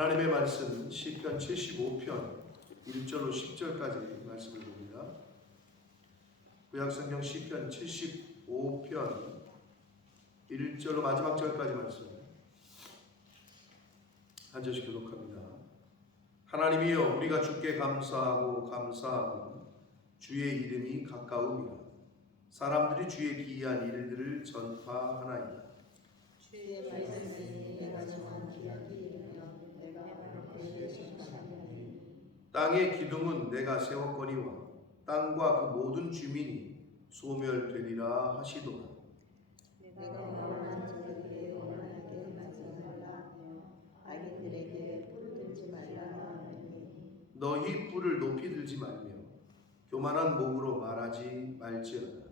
하나님의 말씀 시편 75편 1절로 10절까지 말씀을 봅니다. 구약성경 시편 75편 1절로 마지막 절까지 말씀 한 절씩 교독합니다. 하나님이여, 우리가 주께 감사하고 주의 이름이 가까움이라. 사람들이 주의 기이한 일들을 전파하나이다. 주의 말씀이 내가 정한 기약이며 내가 그렇게 실천하리니. 땅의 기둥은 내가 세웠거니와 땅과 그 모든 주민이 소멸되리라 하시도다. 내가 원하는 자에게 원하게 하지 말라 하며 악인들에게 뿔 들지 말라 하느니. 너희 뿔을 높이 들지 말며 교만한 목으로 말하지 말지어다.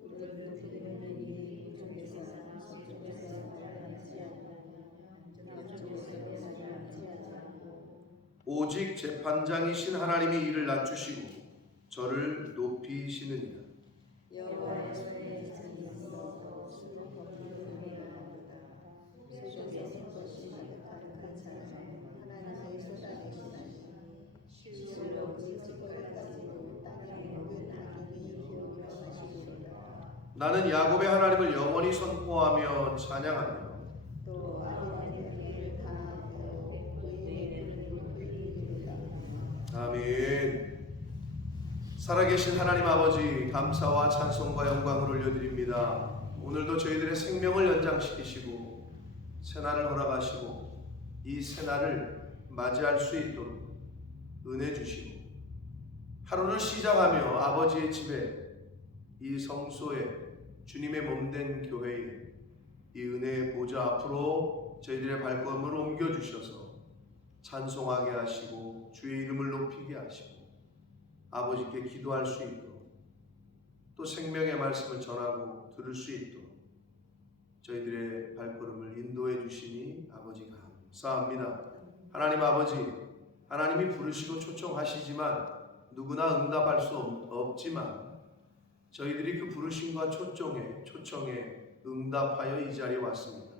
뿔을 들으면 이 이쪽에서 저쪽에서 말하지 않으며 저쪽에서 말하지 않고. 오직 재판장이신 하나님이 이를 낮추시고 저를 높이시느니라. 여호와의 손에 진이 있어 수로 거두려니로다. 속에서 것이 가득한 자는 하나님의 쏟아내시나니. 실로 그 지구까지도 땅의 모든 악인이 기울여 마시리로다. 나는 야곱의 하나님을 영원히 선포하며 찬양하며 또 악인의 일을 당하며 의인의 눈을 흘리리로다. 아멘. 살아계신 하나님 아버지, 감사와 찬송과 영광을 올려드립니다. 오늘도 저희들의 생명을 연장시키시고 새날을 허락하시고 이 새날을 맞이할 수 있도록 은혜 주시고 하루를 시작하며 아버지의 집에, 이 성소에, 주님의 몸된 교회에 이 은혜의 보좌 앞으로 저희들의 발걸음을 옮겨주셔서 찬송하게 하시고 주의 이름을 높이게 하시고 아버지께 기도할 수 있도록, 또 생명의 말씀을 전하고 들을 수 있도록 저희들의 발걸음을 인도해 주시니 아버지 감사합니다. 하나님 아버지, 하나님이 부르시고 초청하시지만 누구나 응답할 수 없지만 저희들이 그 부르심과 초청에 응답하여 이 자리에 왔습니다.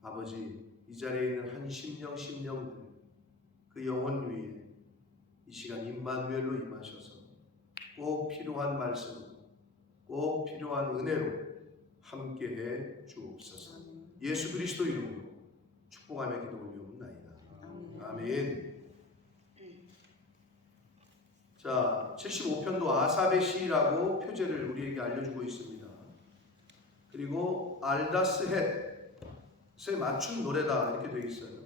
아버지, 이 자리에 있는 한 심령들, 그 영혼 위에 이 시간 임마누엘로 임하셔서 꼭 필요한 말씀으로, 꼭 필요한 은혜로 함께해 주옵소서. 예수 그리스도 이름으로 축복하며 기도 올려옵나이다. 아멘. 자, 75편도 아삽의 시라고 표제를 우리에게 알려주고 있습니다. 그리고 알다스헷에 맞춘 노래다 이렇게 되어 있어요.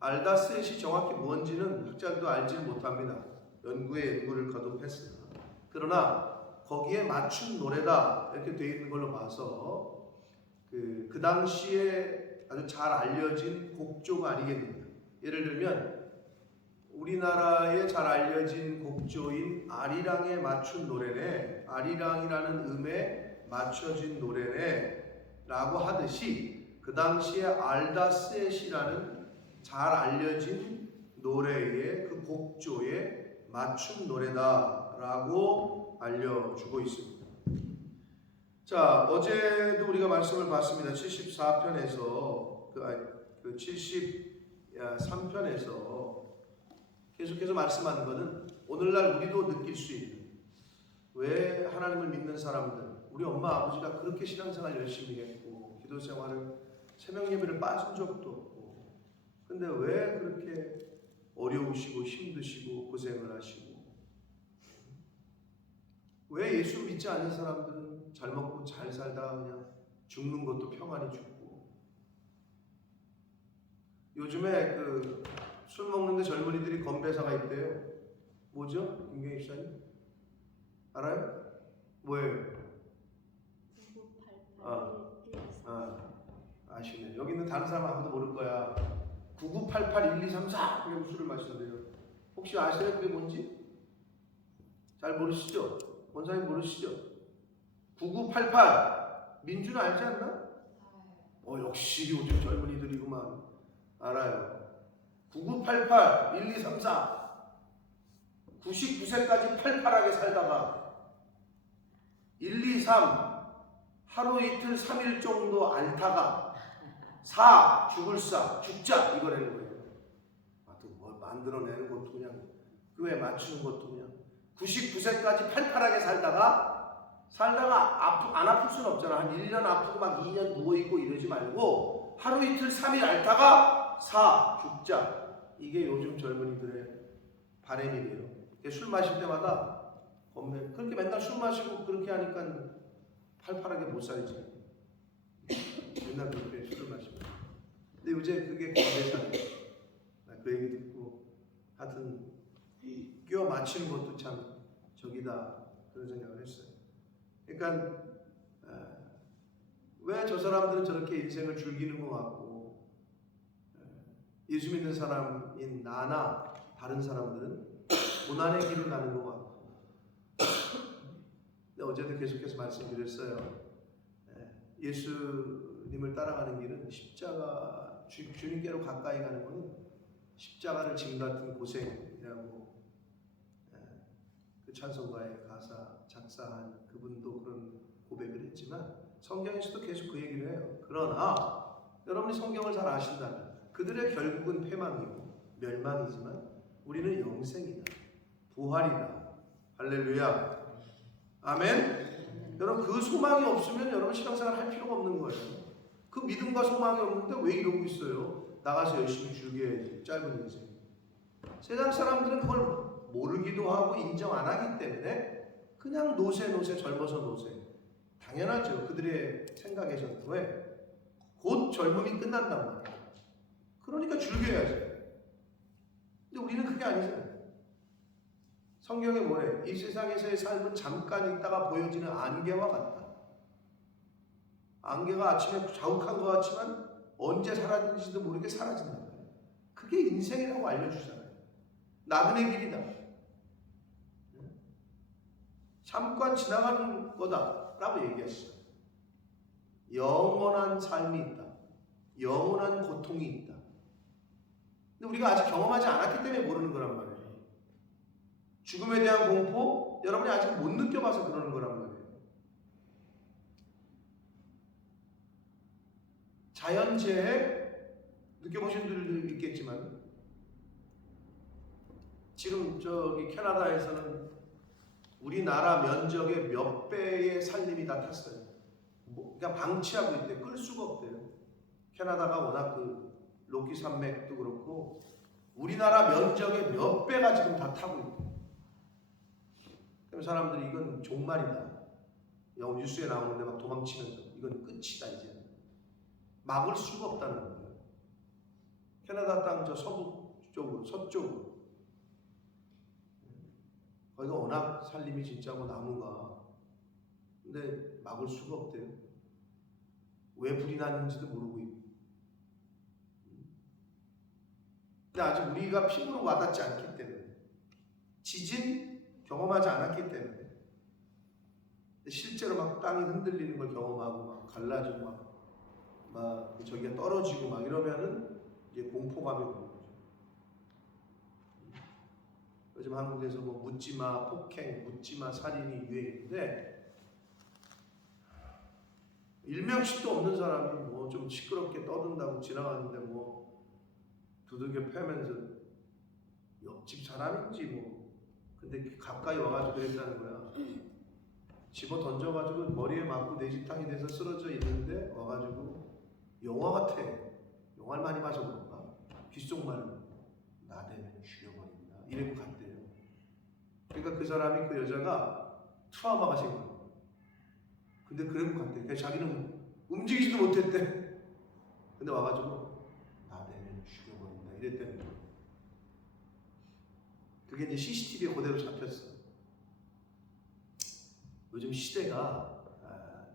알다스헷이 정확히 뭔지는 학자들도 알지 못합니다. 연구를 거듭했으나. 그러나 거기에 맞춘 노래다 이렇게 되어 있는 걸로 봐서 그 당시에 아주 잘 알려진 곡조가 아니겠느냐. 예를 들면 우리나라에 잘 알려진 곡조인 아리랑에 맞춘 노래네, 아리랑이라는 음에 맞춰진 노래네 라고 하듯이 그 당시에 알다스헷이라는 잘 알려진 노래의 그 곡조에 맞춘 노래다라고 알려주고 있습니다. 자, 어제도 우리가 말씀을 봤습니다. 74편에서 그 73편에서 계속해서 말씀하는 것은 오늘날 우리도 느낄 수 있는, 왜 하나님을 믿는 사람들, 우리 엄마 아버지가 그렇게 신앙생활 열심히 했고 기도 생활을 새벽 예배를 빠진 적도 없고, 근데 왜 그렇게 어려우시고 힘드시고 고생을 하시고, 왜 예수 믿지 않는 사람들은 잘 먹고 잘 살다가 그냥 죽는 것도 평안히 죽고, 요즘에 그 술 먹는데 젊은이들이 건배사가 있대요. 뭐죠? 김경희 시장님 알아요? 뭐예요? 아시네. 여기 있는 다른 사람 아무도 모를 거야. 99881234 그래 술을 마신대요. 혹시 아시나요? 그게 뭔지? 잘 모르시죠? 원사님 모르시죠? 9988 민주는 알지 않나? 역시 요즘 젊은이들이구만. 알아요. 99881234 99세까지 팔팔하게 살다가 123 하루 이틀 3일 정도 앓다가 4 죽자 이거라는 거예요. 만들어내는 것도 그냥 교회 맞추는 것도 그냥 99세까지 팔팔하게 살다가 안 아플 수는 없잖아. 한 1년 아프고 막 2년 누워있고 이러지 말고 하루 이틀 3일 앓다가 죽자. 이게 요즘 젊은이들의 바람이래요. 술 마실 때마다 겁내. 그렇게 맨날 술 마시고 그렇게 하니까 팔팔하게 못 살지. 맨날 그렇게 술을 마시고. 근데 요새 그게 겁내잖아요. 그 얘기 듣고 하여튼 끼워 맞추는 것도 참 적이다 그런 생각을 했어요. 그러니까 왜 저 사람들은 저렇게 인생을 즐기는 것 같고 예수 믿는 사람인 나나 다른 사람들은 고난의 길을 가는 것 같고. 근데 어제도 계속해서 말씀드렸어요. 예수님을 따라가는 길은 십자가 주님께로 가까이 가는 것은 십자가를 짐 같은 고생이라고 그 찬송가의 가사 작사한 그분도 그런 고백을 했지만 성경에서도 계속 그 얘기를 해요. 그러나 여러분이 성경을 잘 아신다면 그들의 결국은 패망이고 멸망이지만 우리는 영생이다, 부활이다. 할렐루야, 아멘. 여러분 그 소망이 없으면 여러분 신앙생활 할 필요가 없는 거예요. 그 믿음과 소망이 없는데 왜 이러고 있어요? 나가서 열심히 즐겨야지. 짧은 인생. 세상 사람들은 그걸 모르기도 하고 인정 안 하기 때문에 그냥 노세 젊어서 노세. 당연하죠. 그들의 생각에서는 왜? 곧 젊음이 끝난단 말이에요. 그러니까 즐겨야지. 근데 우리는 그게 아니잖아요. 성경에 뭐래? 이 세상에서의 삶은 잠깐 있다가 보여지는 안개와 같다. 안개가 아침에 자욱한 것 같지만 언제 사라지는지도 모르게 사라진다. 그게 인생이라고 알려주잖아요. 나그네 길이다. 잠깐 지나가는 거다라고 얘기했어요. 영원한 삶이 있다. 영원한 고통이 있다. 근데 우리가 아직 경험하지 않았기 때문에 모르는 거란 말이에요. 죽음에 대한 공포, 여러분이 아직 못 느껴봐서 그러는 거란 말이에요. 자연재해 느껴보신 분들도 있겠지만 지금 저기 캐나다에서는 우리나라 면적의 몇 배의 산림이 다 탔어요. 그냥 방치하고 있대요. 끌 수가 없대요. 캐나다가 워낙 그 로키 산맥도 그렇고 우리나라 면적의 몇 배가 지금 다 타고 있대요. 그럼 사람들이 이건 종말이다. 영어 뉴스에 나오는데 막 도망치면서 이건 끝이다 이제. 막을 수가 없다는 거예요. 캐나다 땅 저 서부 쪽으로 서쪽으로 거기가 워낙 산림이 진짜 뭐 나무가 근데 막을 수가 없대요. 왜 불이 났는지도 모르고 있고. 근데 아직 우리가 피부로 와닿지 않기 때문에 지진 경험하지 않았기 때문에 실제로 막 땅이 흔들리는 걸 경험하고 막 갈라지고 막 저기가 떨어지고 막 이러면은 이제 공포감이 오는 거죠. 요즘 한국에서 뭐 묻지마 폭행, 묻지마 살인이 유행인데 일명식도 없는 사람이 뭐 좀 시끄럽게 떠든다고 지나가는데 뭐 두들겨 패면서 옆집 사람인지 뭐 근데 가까이 와가지고 그랬다는 거야. 집어 던져가지고 머리에 맞고 내지탕이 돼서 쓰러져 있는데 와가지고 영화 같아. 영화를 많이 봐서 그런가? 귓속말로 나대면 죽여버린다. 이러고 갔대요. 그러니까 그 사람이 그 여자가 트라우마가 생긴 거야. 근데 그러고 갔대. 그러니까 자기는 움직이지도 못했대. 근데 와가지고 나대면 죽여버린다. 이랬다는 거야. 그게 이제 CCTV에 그대로 잡혔어. 요즘 시대가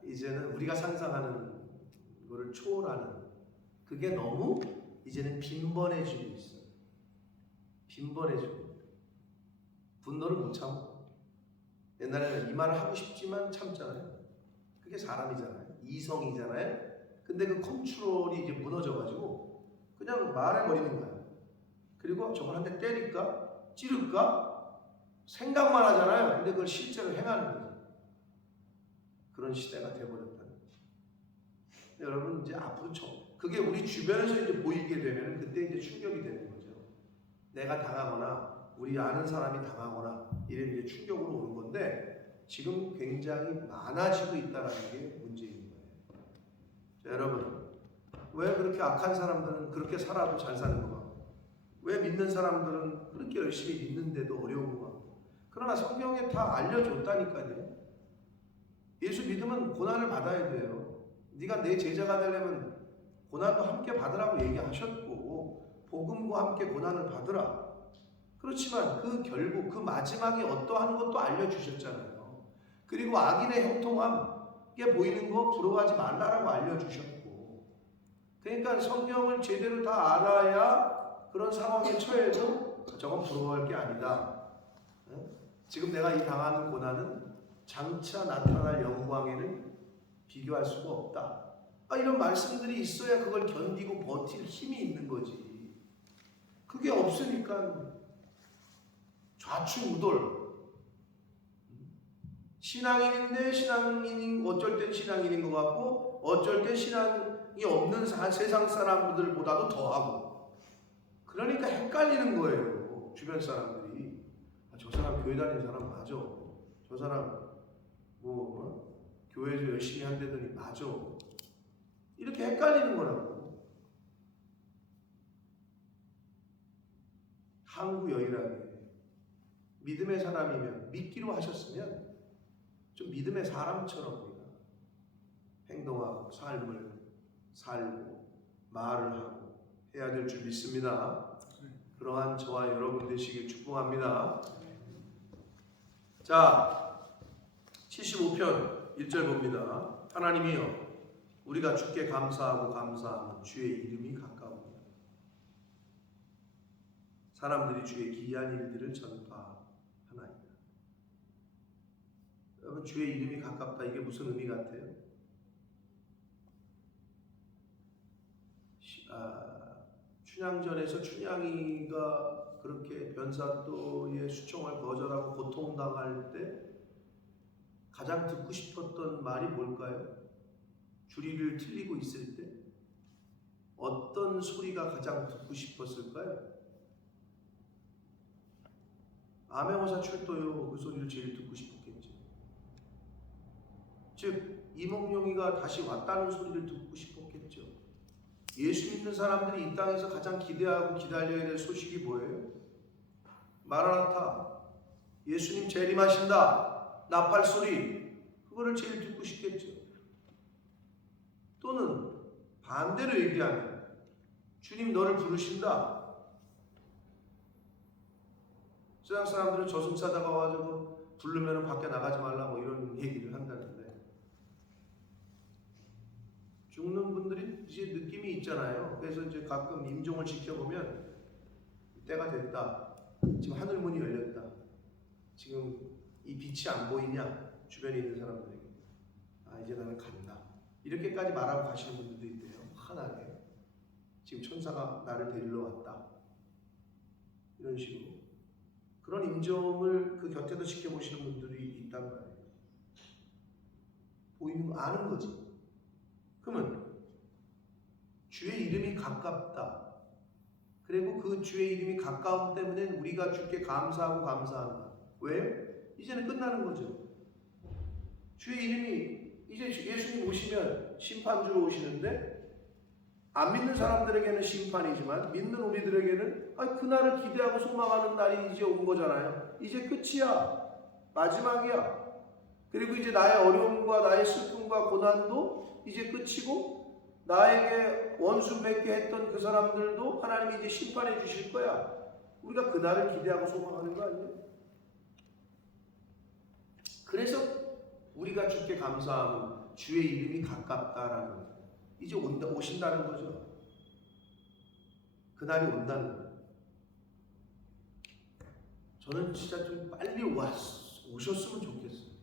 이제는 우리가 상상하는 거를 초월하는 그게 너무 이제는 빈번해지고 있어요. 빈번해지고 분노를 못 참아. 옛날에는 이 말을 하고 싶지만 참잖아요. 그게 사람이잖아요. 이성이잖아요. 근데 그 컨트롤이 이제 무너져가지고 그냥 말해버리는 거야. 그리고 저걸 한 대 때릴까? 찌를까? 생각만 하잖아요. 근데 그걸 실제로 행하는 거죠. 그런 시대가 돼버렸다는 거죠. 여러분 이제 앞으로 그게 우리 주변에서 이제 보이게 되면 그때 이제 충격이 되는 거죠. 내가 당하거나 우리 아는 사람이 당하거나 이런 이제 충격으로 오는 건데 지금 굉장히 많아지고 있다는 게 문제인 거예요. 자, 여러분, 왜 그렇게 악한 사람들은 그렇게 살아도 잘 사는 거 같고 왜 믿는 사람들은 그렇게 열심히 믿는데도 어려운 거 같고 그러나 성경에 다 알려줬다니까요. 예수 믿으면 고난을 받아야 돼요. 네가 내 제자가 되려면 고난도 함께 받으라고 얘기하셨고 복음과 함께 고난을 받으라. 그렇지만 그 결국 그 마지막에 어떠한 것도 알려주셨잖아요. 그리고 악인의 형통함에 보이는 거 부러워하지 말라라고 알려주셨고 그러니까 성경을 제대로 다 알아야 그런 상황에 처해도 저건 부러워할 게 아니다. 지금 내가 이 당하는 고난은 장차 나타날 영광에는 비교할 수가 없다. 이런 말씀들이 있어야 그걸 견디고 버틸 힘이 있는 거지. 그게 없으니까 좌충우돌. 신앙인인데 신앙인인 어쩔 땐 신앙인인 것 같고 어쩔 땐 신앙이 없는 세상 사람들보다도 더하고. 그러니까 헷갈리는 거예요. 주변 사람들이. 저 사람 교회 다니는 사람 맞아. 저 사람 교회에서 열심히 한다더니 맞아. 이렇게 헷갈리는 거라고. 항구 여인하게 믿음의 사람이면 믿기로 하셨으면 좀 믿음의 사람처럼 우리가 행동하고 삶을 살고 말을 하고 해야 될 줄 믿습니다. 그러한 저와 여러분 되시길 축복합니다. 자, 75편 1절 봅니다. 하나님이여 우리가 주께 감사하고 감사하면 주의 이름이 가까우니라. 사람들이 주의 기이한 일들을 전파하나이다. 여러분 주의 이름이 가깝다 이게 무슨 의미 같아요? 춘향전에서 춘향이가 그렇게 변사또의 수청을 거절하고 고통당할 때 가장 듣고 싶었던 말이 뭘까요? 주리를 틀리고 있을 때 어떤 소리가 가장 듣고 싶었을까요? 암행어사 출도요 그 소리를 제일 듣고 싶었겠죠. 즉 이몽룡이가 다시 왔다는 소리를 듣고 싶었겠죠. 예수 믿는 사람들이 이 땅에서 가장 기대하고 기다려야 될 소식이 뭐예요? 마라나타, 예수님 재림하신다, 나팔 소리, 그거를 제일 듣고 싶겠죠. 또는 반대로 얘기하면 주님 너를 부르신다. 세상 사람들은 저승사자가 와가지고 부르면 밖에 나가지 말라고 이런 얘기를 한다는데 죽는 분들이 이제 느낌이 있잖아요. 그래서 이제 가끔 임종을 지켜보면 때가 됐다. 지금 하늘 문이 열렸다. 지금 이 빛이 안 보이냐? 주변에 있는 사람들에게. 이제 나는 간다. 이렇게까지 말하고 가시는 분들도 있대요. 환하게. 지금 천사가 나를 데리러 왔다. 이런 식으로. 그런 임종을 그 곁에서 지켜보시는 분들이 있단 말이에요. 보이는 거 아는 거지. 그러면 주의 이름이 가깝다. 그리고 그 주의 이름이 가까움 때문에 우리가 주께 감사하고 감사한다. 왜? 이제는 끝나는 거죠. 주의 이름이 이제 예수님 오시면 심판주로 오시는데 안 믿는 사람들에게는 심판이지만 믿는 우리들에게는 그날을 기대하고 소망하는 날이 이제 온 거잖아요. 이제 끝이야. 마지막이야. 그리고 이제 나의 어려움과 나의 슬픔과 고난도 이제 끝이고 나에게 원수 맺게 했던 그 사람들도 하나님이 이제 심판해 주실 거야. 우리가 그날을 기대하고 소망하는 거 아니에요? 그래서 우리가 주께 감사하면 주의 이름이 가깝다라는 거죠. 이제 오신다는 거죠. 그날이 온다는 거예요. 저는 진짜 좀 빨리 오셨으면 좋겠어요.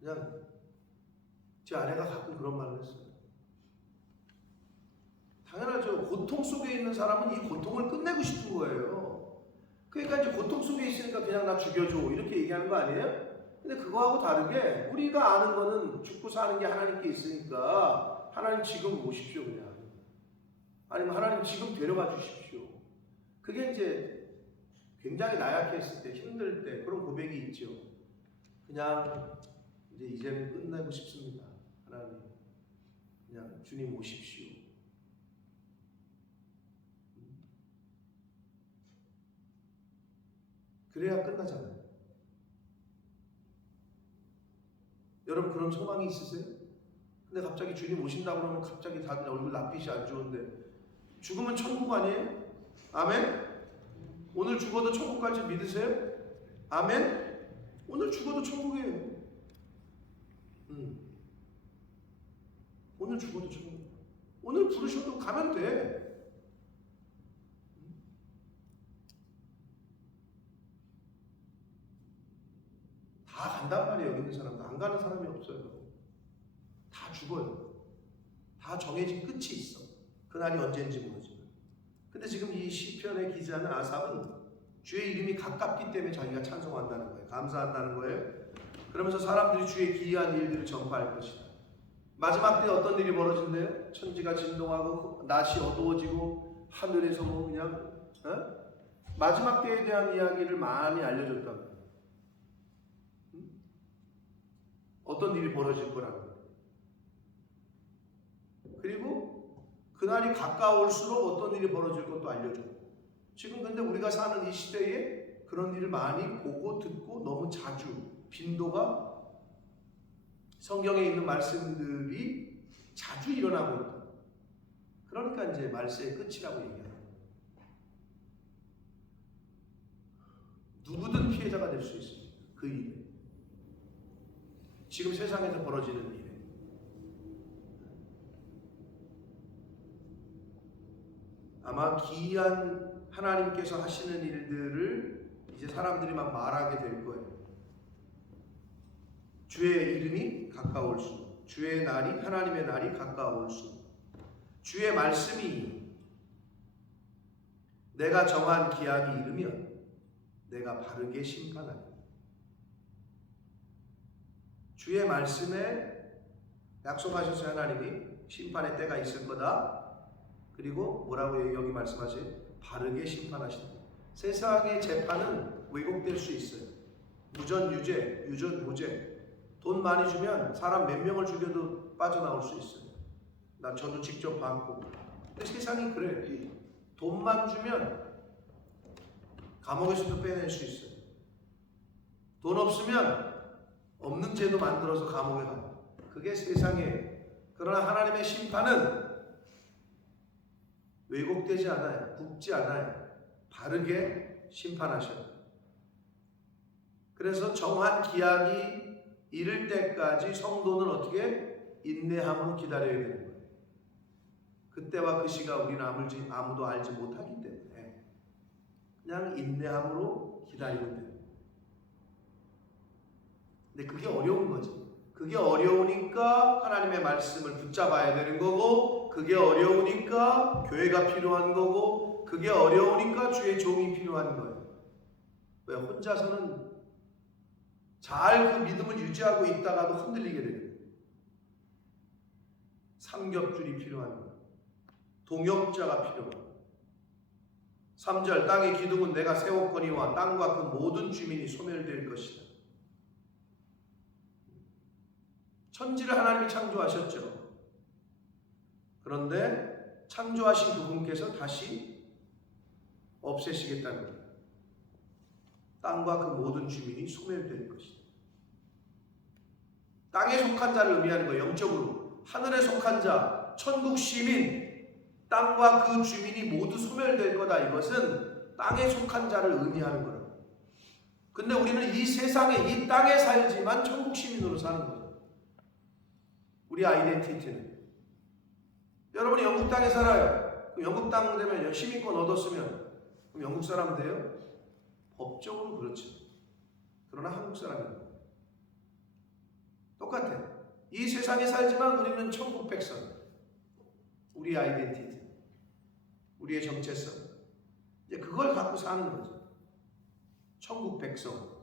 그냥 제 아내가 가끔 그런 말을 했어요. 당연하죠. 고통 속에 있는 사람은 이 고통을 끝내고 싶은 거예요. 그러니까 이제 고통 속에 있으니까 그냥 나 죽여줘 이렇게 얘기하는 거 아니에요? 근데 그거하고 다르게 우리가 아는 거는 죽고 사는 게 하나님께 있으니까 하나님 지금 오십시오 그냥. 아니면 하나님 지금 데려가 주십시오. 그게 이제 굉장히 나약했을 때, 힘들 때 그런 고백이 있죠. 그냥 이제는 끝내고 싶습니다. 하나님, 그냥 주님 오십시오. 그래야 끝나잖아요. 여러분 그런 소망이 있으세요? 근데 갑자기 주님 오신다고 그러면 갑자기 다들 얼굴 낯빛이 안 좋은데 죽으면 천국 아니에요? 아멘? 오늘 죽어도 천국 갈 줄 믿으세요? 아멘? 오늘 죽어도 천국이에요. 오늘 죽어도 천국. 오늘 부르셔도 가면 돼. 다 간단 말이에요. 여기 있는 사람도 안 가는 사람이 없어요. 다 죽어요. 다 정해진 끝이 있어. 그날이 언제인지 모르지만. 근데 지금 이 시편의 기자는 아삽은 주의 이름이 가깝기 때문에 자기가 찬송한다는 거예요. 감사한다는 거예요. 그러면서 사람들이 주의 기이한 일들을 전파할 것이다. 마지막 때 어떤 일이 벌어진대요? 천지가 진동하고 낮이 어두워지고 하늘에서 뭐 그냥 마지막 때에 대한 이야기를 많이 알려줬다고. 어떤 일이 벌어질 거라고. 그리고 그날이 가까울수록 어떤 일이 벌어질 것도 알려줘. 지금 근데 우리가 사는 이 시대에 그런 일을 많이 보고 듣고 너무 자주 빈도가 성경에 있는 말씀들이 자주 일어나고 있다. 그러니까 이제 말세의 끝이라고 얘기합니다. 누구든 피해자가 될 수 있습니다. 그 일에. 지금 세상에서 벌어지는 일에. 아마 기이한 하나님께서 하시는 일들을 이제 사람들이 막 말하게 될 거예요. 주의 이름이 가까울수록, 주의 날이, 하나님의 날이 가까울수록, 주의 말씀이 내가 정한 기한이 이르면 내가 바르게 심판하리. 주의 말씀에 약속하셨어요. 하나님이 심판의 때가 있을 거다. 그리고 뭐라고 여기 말씀하세요? 바르게 심판하신다. 세상의 재판은 왜곡될 수 있어요. 무전 유죄, 유전 무죄. 돈 많이 주면 사람 몇 명을 죽여도 빠져나올 수 있어요. 저도 직접 봤고. 근데 세상이 그래. 돈만 주면 감옥에서도 빼낼 수 있어요. 돈 없으면 없는 죄도 만들어서 감옥에 가. 그게 세상이에요. 그러나 하나님의 심판은 왜곡되지 않아요. 굽지 않아요. 바르게 심판하셔요. 그래서 정한 기한이 이를 때까지 성도는 어떻게? 인내함으로 기다려야 되는 거예요. 그때와 그 시가 우리는 아무도 알지 못하기 때문에 그냥 인내함으로 기다리면 돼요. 근데 그게 어려운 거죠. 그게 어려우니까 하나님의 말씀을 붙잡아야 되는 거고, 그게 어려우니까 교회가 필요한 거고, 그게 어려우니까 주의 종이 필요한 거예요. 왜? 혼자서는 잘 그 믿음을 유지하고 있다가도 흔들리게 돼요. 삼겹줄이 필요한 거예요. 동역자가 필요해요. 3절 땅의 기둥은 내가 세웠거니와 땅과 그 모든 주민이 소멸될 것이다. 천지를 하나님이 창조하셨죠. 그런데 창조하신 그분께서 다시 없애시겠다는 거예요. 땅과 그 모든 주민이 소멸될 것이다. 땅에 속한 자를 의미하는 거예요. 영적으로. 하늘에 속한 자, 천국 시민, 땅과 그 주민이 모두 소멸될 거다. 이것은 땅에 속한 자를 의미하는 거라고. 근데 우리는 이 세상에, 이 땅에 살지만 천국 시민으로 사는 거죠. 우리 아이덴티티는. 여러분이 영국 땅에 살아요. 영국 땅 되면 시민권 얻었으면 그럼 영국 사람 돼요? 법적으로 그렇죠. 그러나 한국 사람입니다. 똑같아요. 이 세상에 살지만 우리는 천국 백성. 우리의 아이덴티티, 우리의 정체성. 이제 그걸 갖고 사는 거죠. 천국 백성.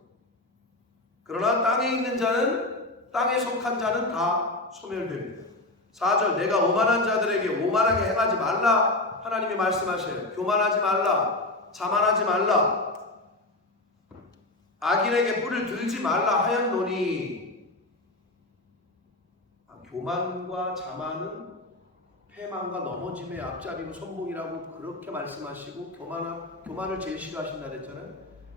그러나 땅에 있는 자는, 땅에 속한 자는 다 소멸됩니다. 4절 내가 오만한 자들에게 오만하게 행하지 말라 하나님이 말씀하셔요. 교만하지 말라, 자만하지 말라, 악인에게 뿔을 들지 말라 하였노니. 교만과 자만은 패망과 넘어짐의 앞잡이고 손목이라고 그렇게 말씀하시고 교만을 제일 싫어하신다 그랬잖아요.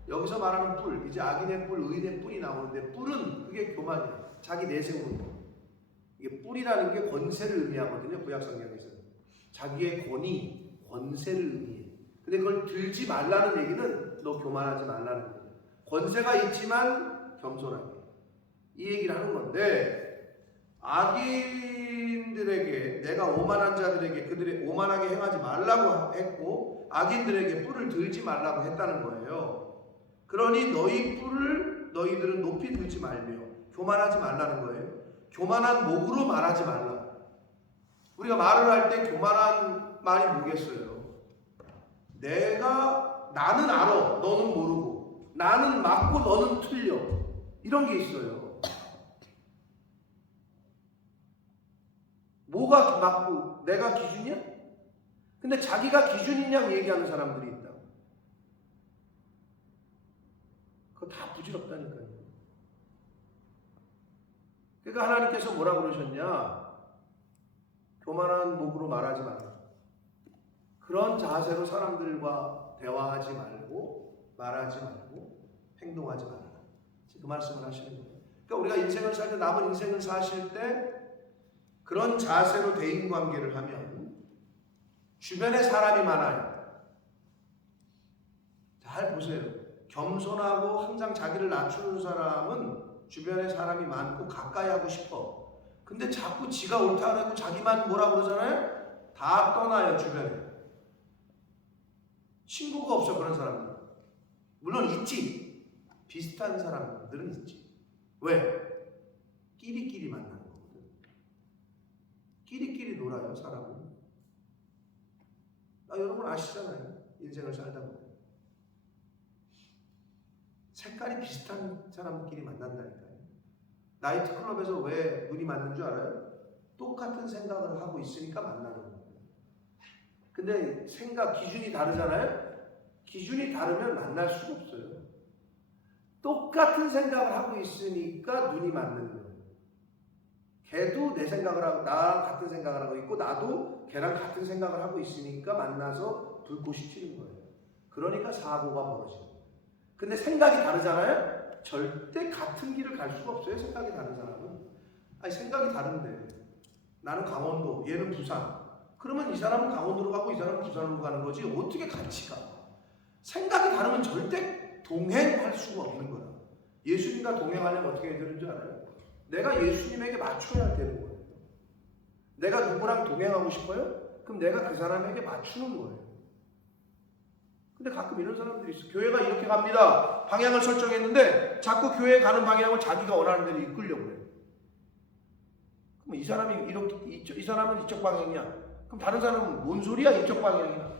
여기서 말하는 뿔, 이제 악인의 뿔, 의인의 뿔이 나오는데 뿔은 그게 교만이에요. 자기 내세우는 거. 이게 뿔이라는 게 권세를 의미하거든요. 구약성경에서 자기의 권위, 권세를 의미해요. 근데 그걸 들지 말라는 얘기는 너 교만하지 말라는 거예요. 권세가 있지만 겸손하게, 이 얘기를 하는 건데, 악인들에게, 내가 오만한 자들에게 그들의 오만하게 행하지 말라고 했고 악인들에게 뿔을 들지 말라고 했다는 거예요. 그러니 너희 뿔을 너희들은 높이 들지 말며 교만하지 말라는 거예요. 교만한 목으로 말하지 말라. 우리가 말을 할 때 교만한 말이 뭐겠어요? 나는 알아, 너는 모르고, 나는 맞고 너는 틀려, 이런 게 있어요. 뭐가 맞고 내가 기준이야? 근데 자기가 기준이냐 얘기하는 사람들이 있다. 그거 다 부질없다니까요. 그러니까 하나님께서 뭐라 그러셨냐? 교만한 목으로 말하지 말라. 그런 자세로 사람들과 대화하지 말고, 말하지 말고, 행동하지 말라. 그 말씀을 하시는 거예요. 그러니까 우리가 인생을 살 때, 남은 인생을 사실 때 그런 자세로 대인관계를 하면 주변에 사람이 많아요. 잘 보세요. 겸손하고 항상 자기를 낮추는 사람은 주변에 사람이 많고 가까이 하고 싶어. 근데 자꾸 지가 옳다 그러고 자기만 뭐라 그러잖아요. 다 떠나요. 주변에 친구가 없어. 그런 사람들 물론 있지. 비슷한 사람들은 있지. 왜? 끼리끼리 만나는 거거든. 끼리끼리 놀아요. 사람은. 여러분 아시잖아요. 인생을 살다 보면 색깔이 비슷한 사람끼리 만난다니까요. 나이트클럽에서 왜 눈이 맞는 줄 알아요? 똑같은 생각을 하고 있으니까 만나는 거예요. 근데 생각 기준이 다르잖아요. 기준이 다르면 만날 수가 없어요. 똑같은 생각을 하고 있으니까 눈이 맞는 거예요. 걔도 내 생각을 하고 나랑 같은 생각을 하고 있고 나도 걔랑 같은 생각을 하고 있으니까 만나서 불꽃이 튀는 거예요. 그러니까 사고가 벌어지는 거예요. 근데 생각이 다르잖아요. 절대 같은 길을 갈 수가 없어요. 생각이 다른 사람은. 생각이 다른데 나는 강원도, 얘는 부산. 그러면 이 사람은 강원도로 가고 이 사람은 부산으로 가는 거지 어떻게 같이 가? 생각이 다르면 절대 동행할 수가 없는 거야. 예수님과 동행하려면 어떻게 해야 되는 줄 알아요? 내가 예수님에게 맞춰야 되는 거예요. 내가 누구랑 동행하고 싶어요? 그럼 내가 그 사람에게 맞추는 거예요. 근데 가끔 이런 사람들이 있어. 교회가 이렇게 갑니다. 방향을 설정했는데 자꾸 교회 가는 방향을 자기가 원하는 대로 이끌려고 해요. 그럼 이 사람이 이 사람은 이쪽 방향이야. 그럼 다른 사람은 뭔 소리야? 이쪽 방향이야.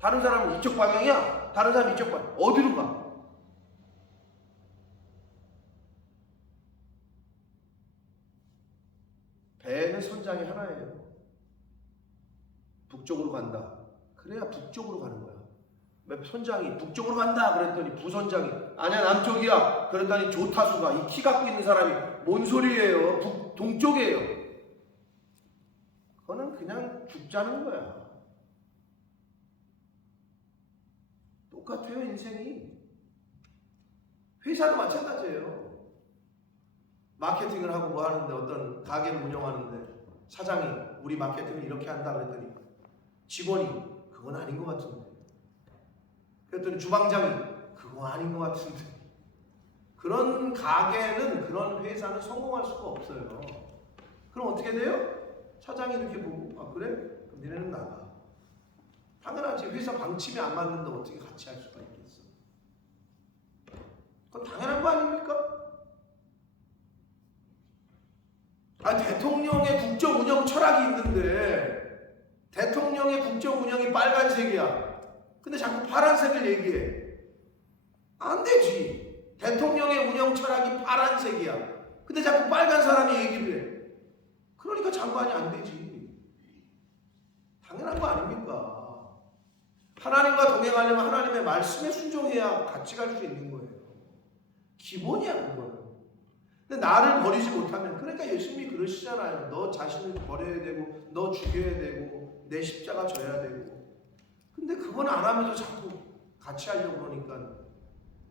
다른 사람은 이쪽 방향이야. 다른 사람은 이쪽 방향. 어디로 가? 배는 선장이 하나예요. 북쪽으로 간다. 그래야 북쪽으로 가는 거야. 선장이 북쪽으로 간다 그랬더니 부선장이 아니야 남쪽이야 그랬더니 조타수가 이 키 갖고 있는 사람이 뭔 소리예요? 동쪽이에요. 그거는 그냥 죽자는 거야. 똑같아요. 인생이. 회사도 마찬가지예요. 마케팅을 하고 뭐 하는데 어떤 가게를 운영하는데 사장이 우리 마케팅을 이렇게 한다 그랬더니 직원이 그건 아닌 것 같은데 그랬더니 주방장이 그거 아닌 것 같은데 그런 가게는 그런 회사는 성공할 수가 없어요. 그럼 어떻게 돼요? 사장이 이렇게 보고 그래? 그럼 니네는 나가. 당연하지. 회사 방침이 안 맞는데 어떻게 같이 할 수가 있겠어. 그건 당연한 거 아닙니까? 대통령의 국정 운영 철학이 있는데 대통령의 국정 운영이 빨간색이야. 근데 자꾸 파란색을 얘기해. 안 되지. 대통령의 운영 철학이 파란색이야. 근데 자꾸 빨간 사람이 얘기를 해. 그러니까 그러니까 장관이 안 되지. 당연한 거 아닙니까? 하나님과 동행하려면 하나님의 말씀에 순종해야 같이 갈 수 있는 거예요. 기본이야 그거는. 근데 나를 버리지 못하면, 그러니까 예수님이 그러시잖아요. 너 자신을 버려야 되고 너 죽여야 되고 내 십자가 져야 되고. 근데 그건 안 하면서 자꾸 같이 하려고 그러니까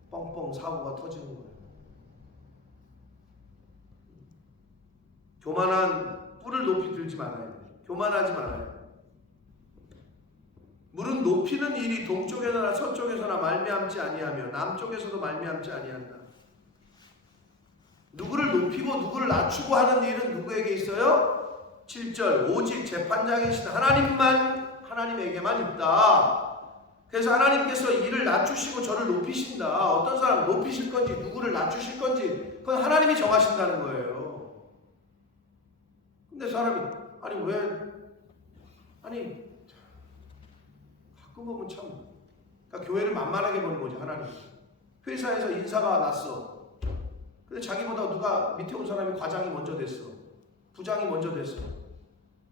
뻥뻥 사고가 터지는 거예요. 교만한 뿔을 높이 들지 말아요. 교만하지 말아요. 물은 높이는 일이 동쪽에서나 서쪽에서나 말미암지 아니하며 남쪽에서도 말미암지 아니한다. 누구를 높이고 누구를 낮추고 하는 일은 누구에게 있어요? 7절 오직 재판장이신 하나님에게만 있다. 그래서 하나님께서 이를 낮추시고 저를 높이신다. 어떤 사람을 높이실 건지 누구를 낮추실 건지 그건 하나님이 정하신다는 거예요. 근데 사람이 가끔 보면 참, 그러니까 교회를 만만하게 보는 거지. 하나님 회사에서 인사가 났어. 근데 자기보다 누가 밑에 온 사람이 과장이 먼저 됐어, 부장이 먼저 됐어.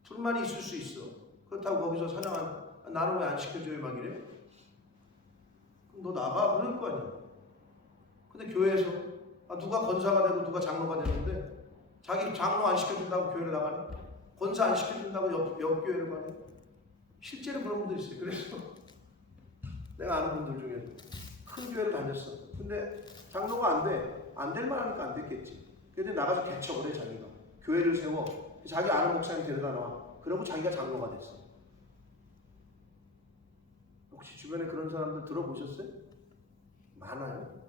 둘만이 있을 수 있어. 그렇다고 거기서 사장한 나는 왜 안 시켜줘요 막 이래? 그럼 너 나가 그럴 거 아니야. 근데 교회에서 누가 권사가 되고 누가 장로가 됐는데 자기 장로 안 시켜준다고 교회를 나가네. 권사 안 시켜준다고 옆 교회를 가네. 실제로 그런 분들 있어요. 그래서 내가 아는 분들 중에 큰 교회를 다녔어. 근데 장로가 안 돼. 안 될 만하니까 안 됐겠지. 근데 나가서 개척을 해 자기가. 교회를 세워. 자기 아는 목사님 데려다 놔. 그러고 자기가 장로가 됐어. 혹시 주변에 그런 사람들 들어보셨어요? 많아요.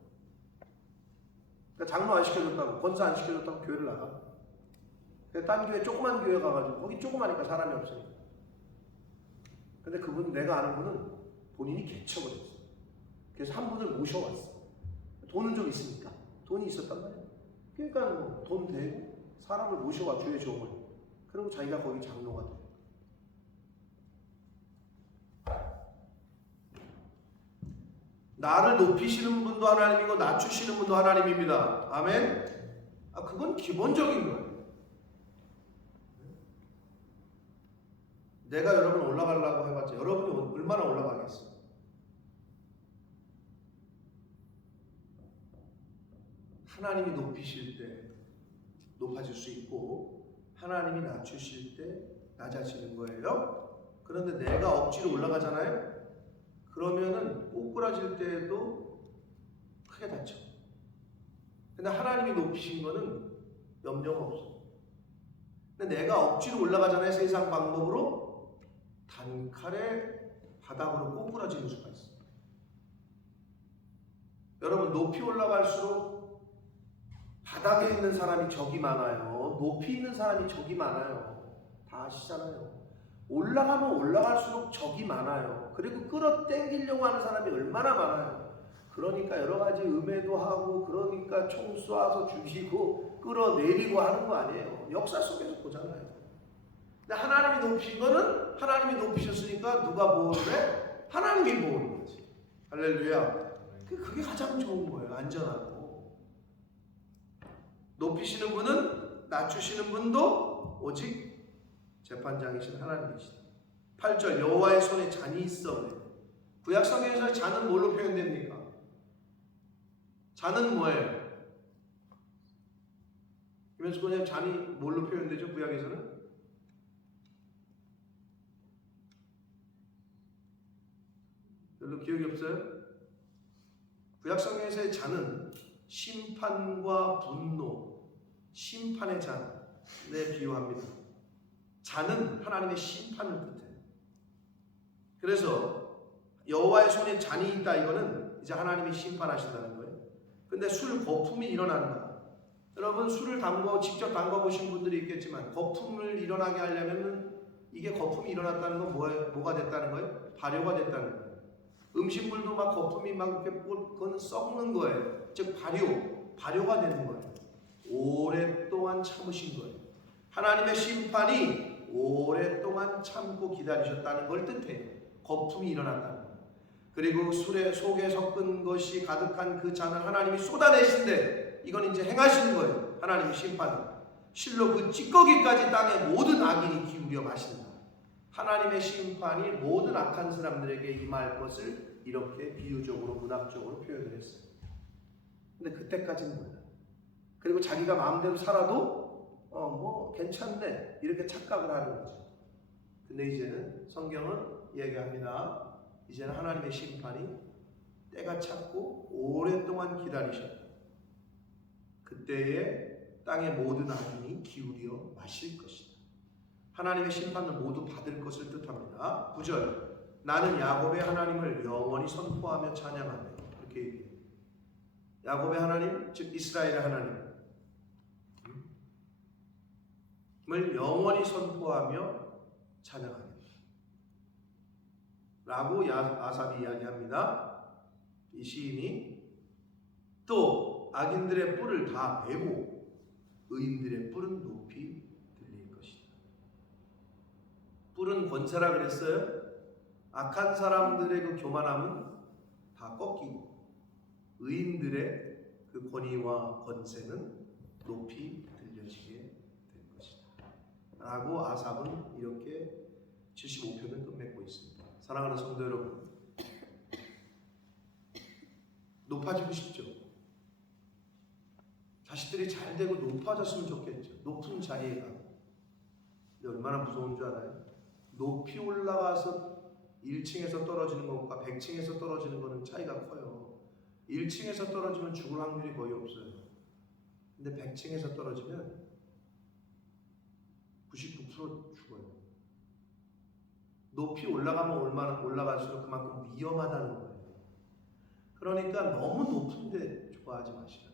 그러니까 장로 안 시켜줬다고, 권사 안 시켜줬다고 교회를 나가. 딴 교회, 조그만 교회 가가지고, 거기 조그마니까 사람이 없으니까. 근데 그분, 내가 아는 분은 본인이 개척을 했어. 그래서 한 분을 모셔왔어. 돈은 좀 있으니까. 돈이 있었단 말이야. 그러니까 뭐 돈 대고 사람을 모셔와, 주의 종을. 그리고 자기가 거기 장로가 돼. 나를 높이시는 분도 하나님이고 낮추시는 분도 하나님입니다. 아멘? 그건 기본적인 거예요. 내가 여러분 올라가려고 해봤자 여러분이 얼마나 올라가겠어? 하나님이 높이실 때 높아질 수 있고 하나님이 낮추실 때 낮아지는 거예요. 그런데 내가 억지로 올라가잖아요. 그러면은 꼬꾸라질 때에도 크게 다쳐. 근데 하나님이 높이신 거는 염려가 없어. 근데 내가 억지로 올라가잖아요. 세상 방법으로 단칼에 바닥으로 꼬꾸라지는 수가 있어. 여러분 높이 올라갈수록 바닥에 있는 사람이 적이 많아요. 높이 있는 사람이 적이 많아요. 다 아시잖아요. 올라가면 올라갈수록 적이 많아요. 그리고 끌어당기려고 하는 사람이 얼마나 많아요. 그러니까 여러 가지 음해도 하고 그러니까 총 쏴서 죽이고 끌어내리고 하는 거 아니에요. 역사 속에서 보잖아요. 근데 하나님이 높인 거는 하나님이 높이셨으니까 누가 보호를 해? 하나님이 보호를 하지. 할렐루야. 그게 가장 좋은 거예요. 안전하고. 높이시는 분은 낮추시는 분도 오직 재판장이신 하나님이시다. 8절 여호와의 손에 잔이 있어. 구약성경에서 잔은 뭘로 표현됩니까? 잔은 뭐예요? 김현수 권사님, 잔이 뭘로 표현되죠? 구약에서는? 별로 기억이 없어요? 구약성경에서의 잔은 심판과 분노, 심판의 잔에 비유합니다. 잔은 하나님의 심판을 뜻해요. 그래서 여호와의 손에 잔이 있다, 이거는 이제 하나님이 심판하신다는 거예요. 근데 술 거품이 일어난다. 여러분 술을 직접 담궈보신 분들이 있겠지만 거품을 일어나게 하려면 이게 거품이 일어났다는 건 뭐가 됐다는 거예요? 발효가 됐다는 거예요. 음식물도 막 거품이 막 이렇게 그건 썩는 거예요. 즉 발효가 되는 거예요. 오랫동안 참으신 거예요. 하나님의 심판이 오랫동안 참고 기다리셨다는 걸 뜻해요. 거품이 일어났다는 거예요. 그리고 술에 속에 섞은 것이 가득한 그 잔을 하나님이 쏟아내신데 이건 이제 행하시는 거예요. 하나님의 심판을. 실로 그 찌꺼기까지 땅의 모든 악인이 기울여 마신다. 하나님의 심판이 모든 악한 사람들에게 임할 것을 이렇게 비유적으로 문학적으로 표현을 했어요. 근데 그때까지는 몰라. 그리고 자기가 마음대로 살아도 뭐 괜찮네 이렇게 착각을 하는 거죠. 근데 이제는 성경은 얘기합니다. 이제는 하나님의 심판이 때가 찼고 오랫동안 기다리셨다. 그때에 땅의 모든 악인이 기울여 마실 것이다. 하나님의 심판을 모두 받을 것을 뜻합니다. 9절 나는 야곱의 하나님을 영원히 선포하며 찬양하며 이렇게 얘기해요. 야곱의 하나님 즉 이스라엘의 하나님을 영원히 선포하며 찬양하며 라고 아삽이 이야기합니다. 이 시인이 또 악인들의 뿔을 다 베고 의인들의 뿔은 높이 들릴 것이다. 뿔은 권세라 그랬어요. 악한 사람들의 그 교만함은 다 꺾이고 의인들의 그 권위와 권세는 높이 들려지게 될 것이다. 라고 아삽은 이렇게 75편을 끝맺고 있습니다. 사랑하는 성도 여러분, 높아지고 싶죠? 자식들이 잘 되고 높아졌으면 좋겠죠. 높은 자리에 가고. 근데 얼마나 무서운 줄 알아요? 높이 올라가서 1층에서 떨어지는 것과 100층에서 떨어지는 것은 차이가 커요. 1층에서 떨어지면 죽을 확률이 거의 없어요. 근데 100층에서 떨어지면 99% 죽어요. 높이 올라가면 얼마나 올라갈수록 그만큼 위험하다는 거예요. 그러니까 너무 높은데 좋아하지 마시라.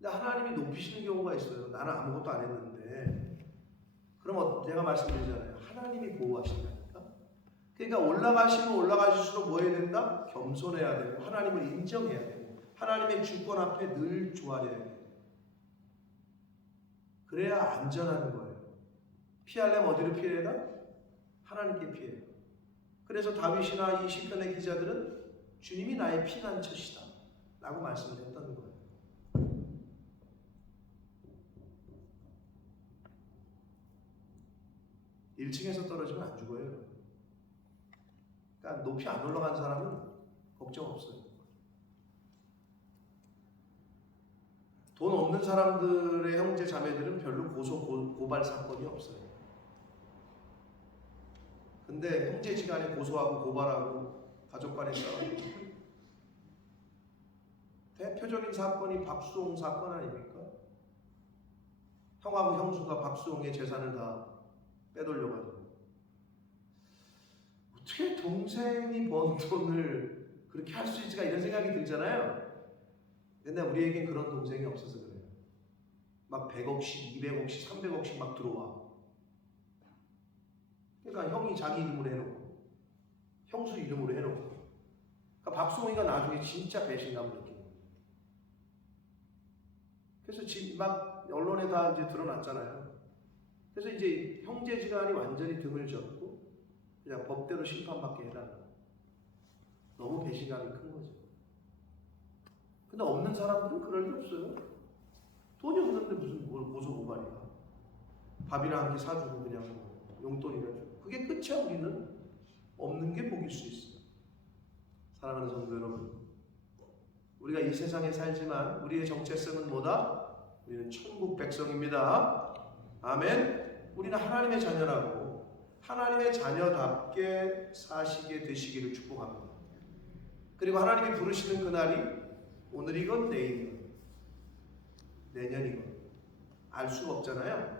근데 하나님이 높이시는 경우가 있어요. 나는 아무것도 안 했는데. 그럼 제가 말씀드리잖아요. 하나님이 보호하신다니까. 그러니까 올라가시면 올라가실수록 뭐 해야 된다? 겸손해야 되고 하나님을 인정해야 되고 하나님의 주권 앞에 늘 조아려야 돼요. 그래야 안전한 거예요. 피하려면 어디로 피해야? 하나님께 피해요. 그래서 다윗이나 이 시편의 기자들은 주님이 나의 피난처시다 라고 말씀을 했던 거예요. (1층에서) 떨어지면 안 죽어요. 그러니까 높이 안 올라간 사람은 걱정 없어요. 돈 없는 사람들의 형제 자매들은 별로 고발 사건이 없어요. 근데 형제지간에 고소하고 고발하고 가족 간에 싸우고 대표적인 사건이 박수홍 사건 아닙니까? 형하고 형수가 박수홍의 재산을 다 빼돌려가지고 어떻게 동생이 번 돈을 그렇게 할 수 있을까 이런 생각이 들잖아요. 근데 우리에겐 그런 동생이 없어서 그래요. 막 100억씩, 200억씩, 300억씩 막 들어와. 그러니까 형이 자기 이름으로 해놓고 형수 이름으로 해놓고 그러니까 박수홍이가 나중에 진짜 배신감을 느끼는 거예요. 그래서 지금 막 언론에 다 이제 드러났잖아요. 그래서 이제 형제지간이 완전히 등을 졌고 그냥 법대로 심판받게 해달라. 너무 배신감이 큰 거죠. 근데 없는 사람들은 그럴 리 없어요. 돈이 없는데 무슨 고소고발이야. 밥이나 한 끼 사주고 그냥 용돈이나 주고. 그게 끝이야. 우리는 없는 게 복일 수 있어요. 사랑하는 성도 여러분, 우리가 이 세상에 살지만 우리의 정체성은 뭐다? 우리는 천국 백성입니다. 아멘. 우리는 하나님의 자녀라고 하나님의 자녀답게 사시게 되시기를 축복합니다. 그리고 하나님이 부르시는 그날이 오늘이건 내일이건 내년이건 알 수가 없잖아요.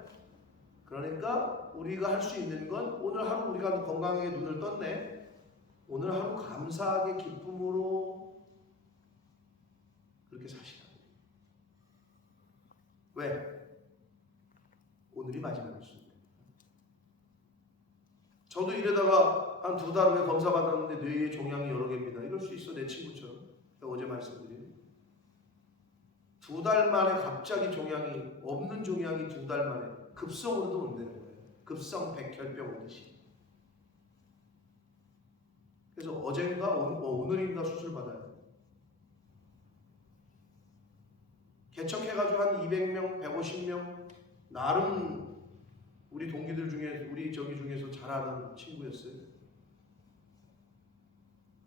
그러니까 우리가 할 수 있는 건 오늘 하루 우리가 건강하게 눈을 떴네. 오늘 하루 감사하게 기쁨으로 그렇게 사시라. 왜? 오늘이 마지막일 수 있다. 저도 이러다가 한 2달 후에 검사 받았는데 뇌에 종양이 여러 개입니다. 이럴 수 있어. 내 친구처럼. 제가 어제 말씀드린 2달 만에 갑자기 종양이 없는 종양이 2달 만에 급성으로도 온다는 거예요. 급성 백혈병 오듯이. 그래서 어젠가 오늘인가 수술 받아요. 개척해가지고 한 200명, 150명 나름 우리 동기들 중에 우리 저기 중에서 잘하는 친구였어요.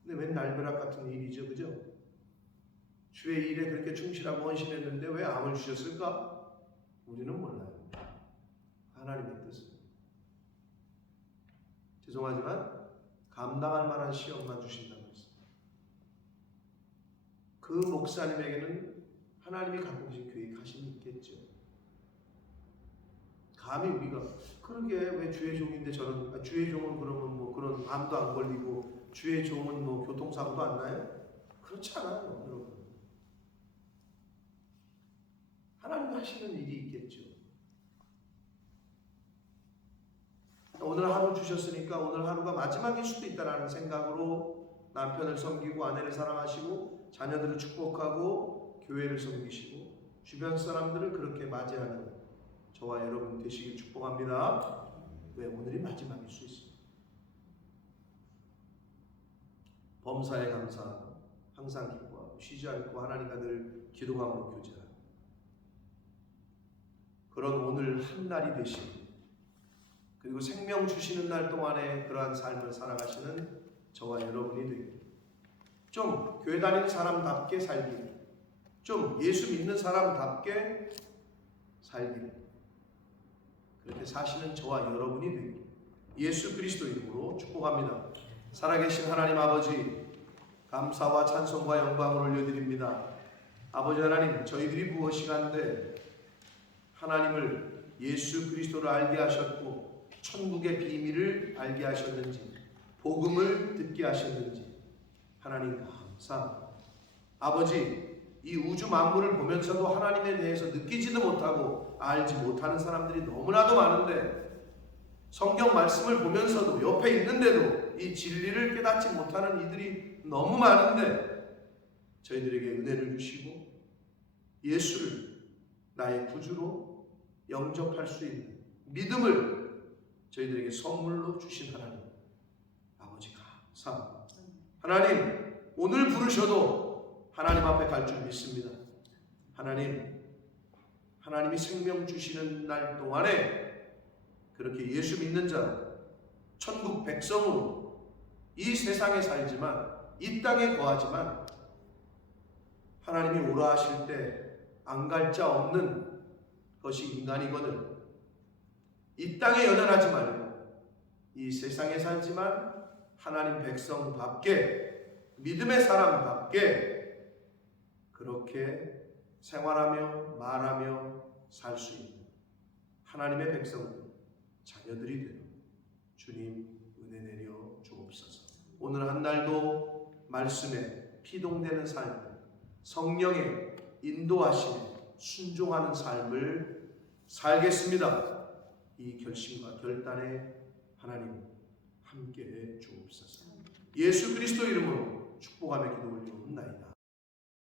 근데 웬 날벼락 같은 일이죠, 그죠? 주의 일에 그렇게 충실하고 헌신했는데 왜 암을 주셨을까? 우리는 몰라요. 하나님의 뜻은. 죄송하지만 감당할 만한 시험만 주신다고 했습니다. 그 목사님에게는 하나님이 갖고 계신 계획하심이 있겠죠. 감히 우리가 그러게 왜 주의 종인데 저는 주의 종은 그러면 뭐 그런 암도 안 걸리고 주의 종은 뭐 교통사고도 안 나요? 그렇지 않아요, 여러분. 하나님 하시는 일이 있겠죠. 오늘 하루 주셨으니까 오늘 하루가 마지막일 수도 있다라는 생각으로 남편을 섬기고 아내를 사랑하시고 자녀들을 축복하고 교회를 섬기시고 주변 사람들을 그렇게 맞이하는 저와 여러분 되시길 축복합니다. 왜? 오늘이 마지막일 수 있습니다. 범사에 감사하고 항상 기뻐하고 쉬지 않고 하나님과 늘 기도함으로 교제하고 그런 오늘 한 날이 되시고 그리고 생명 주시는 날 동안에 그러한 삶을 살아가시는 저와 여러분이 되길 좀 교회 다니는 사람답게 살길 좀 예수 믿는 사람답게 살길 그렇게 사시는 저와 여러분이 되길 예수 그리스도 이름으로 축복합니다. 살아계신 하나님 아버지 감사와 찬송과 영광을 올려드립니다. 아버지 하나님 저희들이 무엇이간데 하나님을 예수 그리스도를 알게 하셨고 천국의 비밀을 알게 하셨는지 복음을 듣게 하셨는지 하나님 감사합니다. 아버지 이 우주 만물을 보면서도 하나님에 대해서 느끼지도 못하고 알지 못하는 사람들이 너무나도 많은데 성경 말씀을 보면서도 옆에 있는데도 이 진리를 깨닫지 못하는 이들이 너무 많은데 저희들에게 은혜를 주시고 예수를 나의 구주로 영접할 수 있는 믿음을 저희들에게 선물로 주신 하나님 아버지 감사합니다. 하나님 오늘 부르셔도 하나님 앞에 갈 줄 믿습니다. 하나님이 생명 주시는 날 동안에 그렇게 예수 믿는 자 천국 백성으로 이 세상에 살지만 이 땅에 거하지만 하나님이 오라 하실 때 안 갈 자 없는 것이 인간이거든. 이 땅에 연연하지 말고 이 세상에 살지만 하나님 백성답게 믿음의 사람답게 그렇게 생활하며 말하며 살 수 있는 하나님의 백성들 자녀들이 되는 주님 은혜 내려 주옵소서. 오늘 한 날도 말씀에 피동되는 삶 성령의 인도하심에 순종하는 삶을 살겠습니다. 이 결심과 결단에 하나님 함께해 주옵소서. 예수 그리스도 이름으로 축복하며 기도 올리옵나이다.